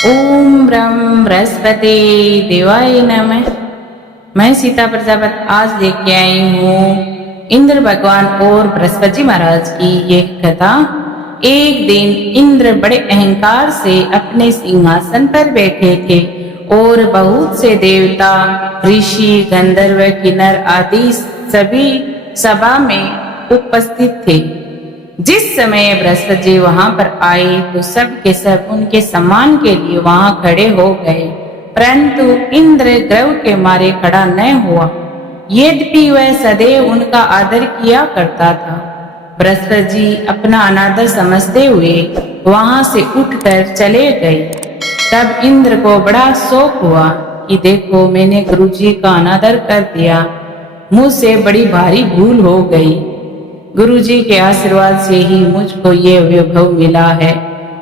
ओम ब्रह्म बृहस्पति देवाय नमः। मैं सीता प्रजापति आज लेके आई हूँ इंद्र भगवान और बृहस्पति जी महाराज की ये कथा। एक दिन इंद्र बड़े अहंकार से अपने सिंहासन पर बैठे थे और बहुत से देवता, ऋषि, गंधर्व, किन्नर आदि सभी सभा में उपस्थित थे। जिस समय बृहस्पति जी वहां पर आए तो सब के सब उनके सम्मान के लिए वहां खड़े हो गए, परंतु इंद्र गर्व के मारे खड़ा न हुआ। यद्यपि वह सदैव उनका आदर किया करता था। बृहस्पति जी अपना अनादर समझते हुए वहां से उठकर चले गए। तब इंद्र को बड़ा शौक हुआ कि देखो, मैंने गुरु जी का अनादर कर दिया, मुझसे बड़ी भारी भूल हो गई। गुरु जी के आशीर्वाद से ही मुझको ये वैभव मिला है,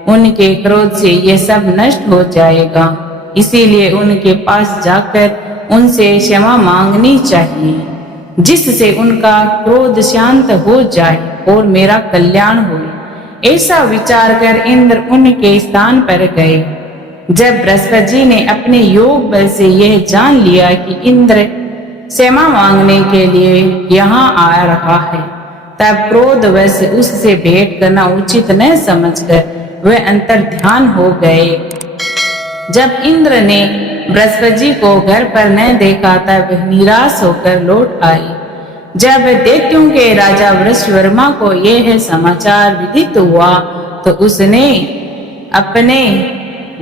उनके क्रोध से ये सब नष्ट हो जाएगा। इसीलिए उनके पास जाकर उनसे क्षमा मांगनी चाहिए, जिससे उनका क्रोध शांत हो जाए और मेरा कल्याण हो। ऐसा विचार कर इंद्र उनके स्थान पर गए। जब बृहस्पति जी ने अपने योग बल से यह जान लिया कि इंद्र क्षमा मांगने के लिए यहाँ आ रहा है, तब क्रोधवश उससे भेंट करना उचित न समझकर वह अंतर ध्यान हो गए। जब इंद्र ने बृहस्पति जी को घर पर न देखा तब निराश होकर लौट आए। जब दैत्यों के राजा वृषवर्मा को यह समाचार विदित हुआ तो उसने अपने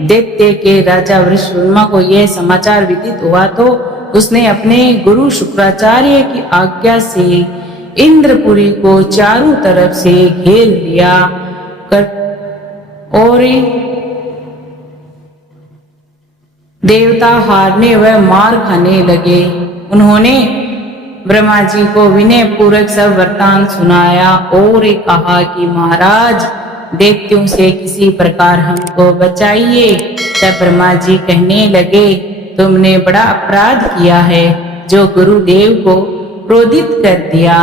दैत्य के राजा वृषवर्मा को यह समाचार विदित हुआ तो उसने अपने गुरु शुक्राचार्य की आज्ञा से इंद्रपुरी को चारों तरफ से घेर लिया और देवता हारने व मार खाने लगे। उन्होंने ब्रह्मा जी को विनय पूर्वक सब वृतांत सुनाया और कहा कि महाराज, दैत्यों से किसी प्रकार हमको बचाइए। तब ब्रह्मा जी कहने लगे, तुमने बड़ा अपराध किया है जो गुरुदेव को क्रोधित कर दिया।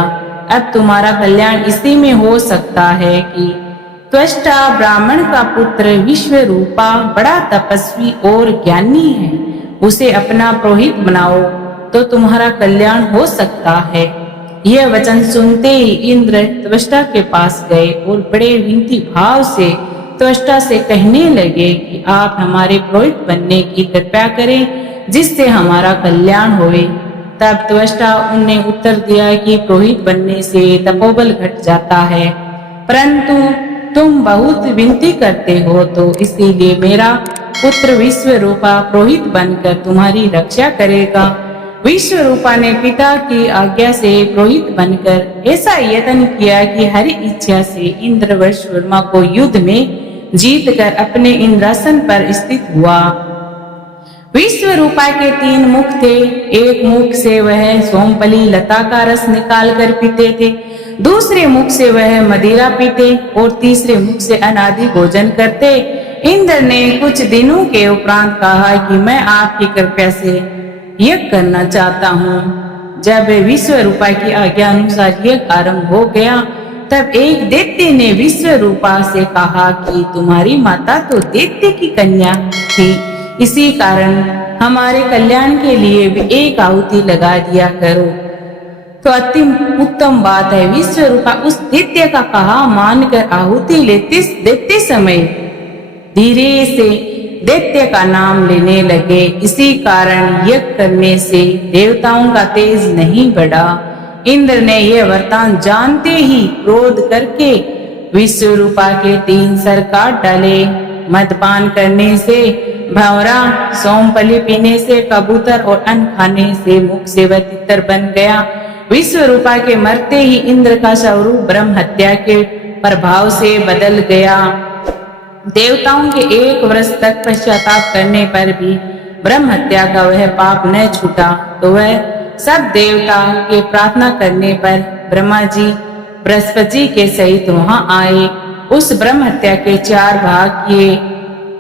अब तुम्हारा कल्याण इसी में हो सकता है कि त्वष्टा ब्राह्मण का पुत्र विश्वरूपा बड़ा तपस्वी और ज्ञानी है, उसे अपना पुरोहित बनाओ तो तुम्हारा कल्याण हो सकता है। यह वचन सुनते ही इंद्र त्वष्टा के पास गए और बड़े विनती भाव से त्वष्टा से कहने लगे कि आप हमारे पुरोहित बनने की कृपा करें, जिससे हमारा कल्याण होए। तब त्वष्टा उनने उत्तर दिया कि पुरोहित बनने से तपोबल घट जाता है, परंतु तुम बहुत विनती करते हो तो इसीलिए मेरा पुत्र विश्वरूपा पुरोहित बनकर तुम्हारी रक्षा करेगा। विश्वरूपा ने पिता की आज्ञा से पुरोहित बनकर ऐसा यत्न किया कि हरि इच्छा से इंद्र विश्ववर्मा को युद्ध में जीतकर अपने इंद्रासन पर स्थित हुआ। विश्वरूपा के 3 मुख थे। एक मुख से वह सोमपली लता का रस निकाल कर पीते थे, दूसरे मुख से वह मदिरा पीते और तीसरे मुख से अनादि भोजन करते। इंद्र ने कुछ दिनों के उपरांत कहा कि मैं आपकी कृपा से यज्ञ करना चाहता हूँ। जब विश्वरूपा की आज्ञा अनुसार यज्ञ आरंभ हो गया तब एक दैत्य ने विश्वरूपा से कहा कि तुम्हारी माता तो दैत्य की कन्या थी, इसी कारण हमारे कल्याण के लिए भी एक आहुति लगा दिया करो तो अति उत्तम बात है। विश्वरूपा उस दैत्य का कहा मानकर आहुति लेते देते समय धीरे से दैत्य का नाम लेने लगे। इसी कारण यज्ञ करने से देवताओं का तेज नहीं बढ़ा। इंद्र ने यह वरदान जानते ही क्रोध करके विश्वरूपा के 3 सर काट डाले। मदपान करने से भंवरा, सोमपली पीने से कबूतर और अन्न खाने से मुख से वह तितर बन गया। विश्वरूपा के मरते ही इंद्र का स्वरूप ब्रह्म हत्या के प्रभाव से बदल गया। देवताओं के 1 वर्ष तक पश्चाताप करने पर भी ब्रह्म हत्या का वह पाप न छूटा तो वह सब देवता के प्रार्थना करने पर ब्रह्मा जी बृहस्पति जी के सहित वहां आए। उस ब्रह्म हत्या के 4 भाग किए,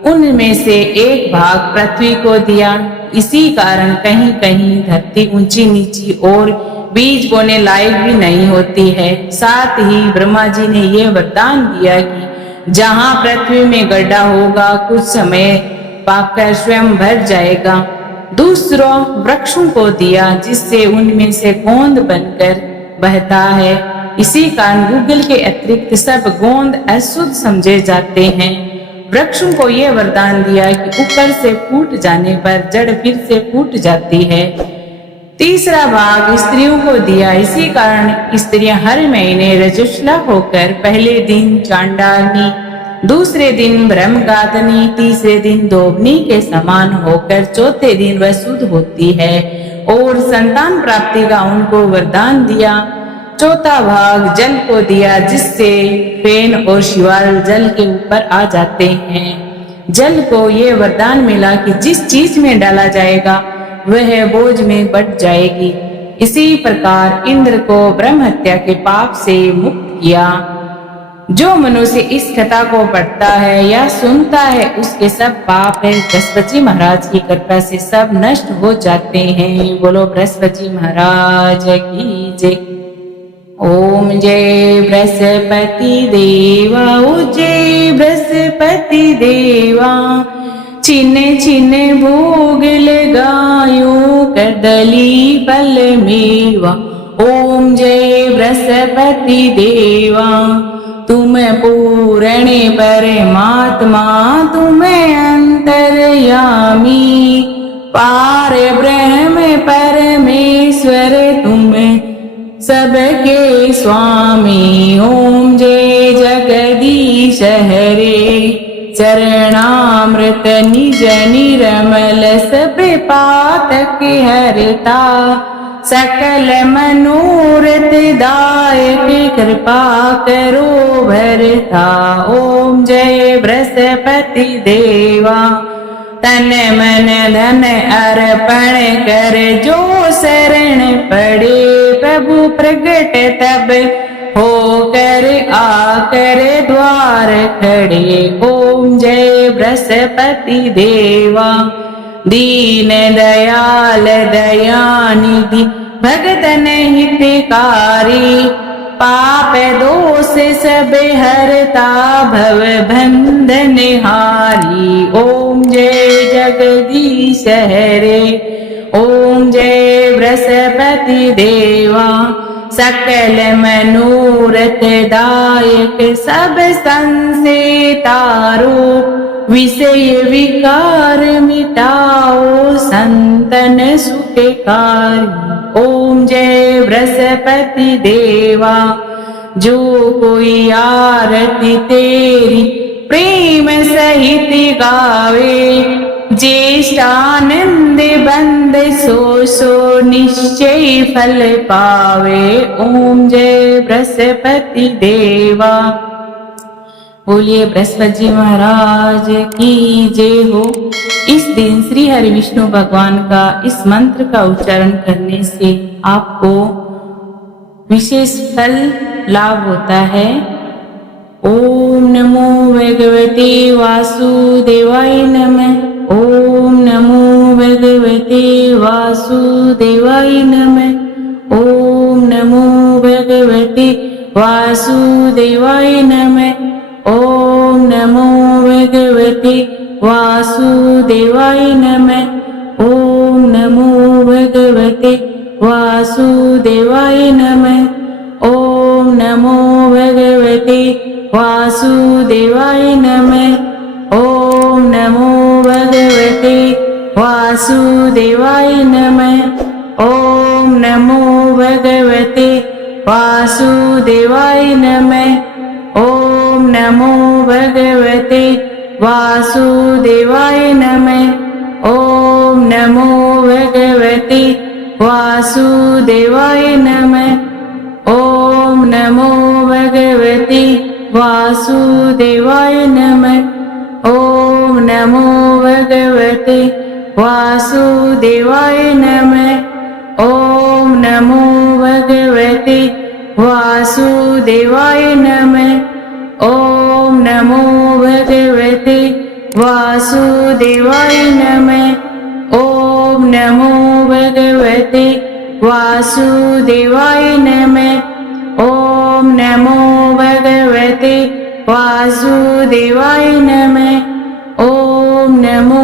उनमें से 1 भाग पृथ्वी को दिया। इसी कारण कहीं कहीं धरती ऊंची नीची और बीज बोने लायक भी नहीं होती है। साथ ही ब्रह्मा जी ने यह वरदान दिया कि जहां पृथ्वी में गड्ढा होगा कुछ समय पाकर स्वयं भर जाएगा। दूसरों वृक्षों को दिया जिससे उनमें से गोंद बनकर बहता है। इसी कारण गूगल के अतिरिक्त सब गोंद अशुद्ध समझे जाते हैं। वृक्षों को यह वरदान दिया कि ऊपर से फूट जाने पर जड़ फिर से फूट जाती है। तीसरा भाग स्त्रियों को दिया। इसी कारण स्त्रियां हर महीने रजस्वला होकर पहले दिन चांडालनी, दूसरे दिन ब्रह्मगातनी, तीसरे दिन धोबनी के समान होकर चौथे दिन वह शुद्ध होती है। और संतान प्राप्ति का उनको वरदान दिया। चौथा भाग जल को दिया जिससे फेन और शिवाल जल के ऊपर आ जाते हैं। जल को यह वरदान मिला कि जिस चीज में डाला जाएगा वह बोझ में बढ़ जाएगी। इसी प्रकार इंद्र को ब्रह्म हत्या के पाप से मुक्त किया। जो मनुष्य इस कथा को पढ़ता है या सुनता है उसके सब पाप है बृहस्पति महाराज की कृपा से सब नष्ट हो जाते हैं। बोलो बृहस्पति महाराज की जय। ओम जय बृहस्पति देवा, ओ जय बृहस्पति देवा। छिने छिने भोग लगायो कदली फल मेवा। ओम जय बृहस्पति देवा। तुम पूर्ण परमात्मा, तुम अंतर्यामी, पार ब्रह्म परमेश्वर, तुम सबके स्वामी। ओम जय जगदीश हरे, चरणामृत निज निर्मल, सब पातक हरता, सकल मनोरथ दायक, कृपा करो भरता। ओम जय बृहस्पति देवा। तन मन धन अर्पण कर जो शरण पड़े, प्रभु प्रगट तब होकर आकर द्वार खड़े। ओम जय बृहस्पति देवा। दीन दयाल दयानिधि, भगतन हितकारी, पाप दोष सब हरता, भव बंधन हारी। ओम जय जगदीश हरे, ओम जय बृहस्पति देवा। सकल मनोरथ दायक, सब संशय तारो, विषय विकार मिटाओ, संतन सुखकारी। ओम जय बृहस्पति देवा। जो कोई आरती तेरी प्रेम सहित गावे, ज्येष्ठानंद बंद सो सो निश्चय फल पावे। ओम जय बृहस्पति देवा। बोलिए बृहस्पति महाराज की जय हो। इस दिन श्री हरि विष्णु भगवान का इस मंत्र का उच्चारण करने से आपको विशेष फल लाभ होता है। ओम नमो भगवते वासुदेवाय नमः। ओम नमो भगवते वासुदेवाय नमः। ओम नमो भगवते वासुदेवाय नमः। ओम नमो भगवते वासुदेवाय नमः। ओम नमो भगवते वासुदेवाय नमः। ओम नमो भगवते वासुदेवाय नमः। ओम नमो भगवते वासुदेवाय नमः। ओम नमो भगवते वासुदेवाय नमः। ओम नमो भगवते वासुदेवाय नमः। ओम नमो भगवते वासुदेवाय नमः। ओम नमो भगवते वासुदेवाय नमः। ओम नमो भगवते वासुदेवाय नमः। ओम नमो भगवते वासुदेवाय नमः। ओम नमो भगवते वासुदेवाय नमः। ओम नमो भगवते वासुदेवाय नमः। ओम नमो भगवते वासुदेवाय नमः। ओम नमो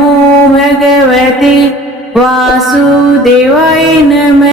भगवते वासुदेवाय नमः।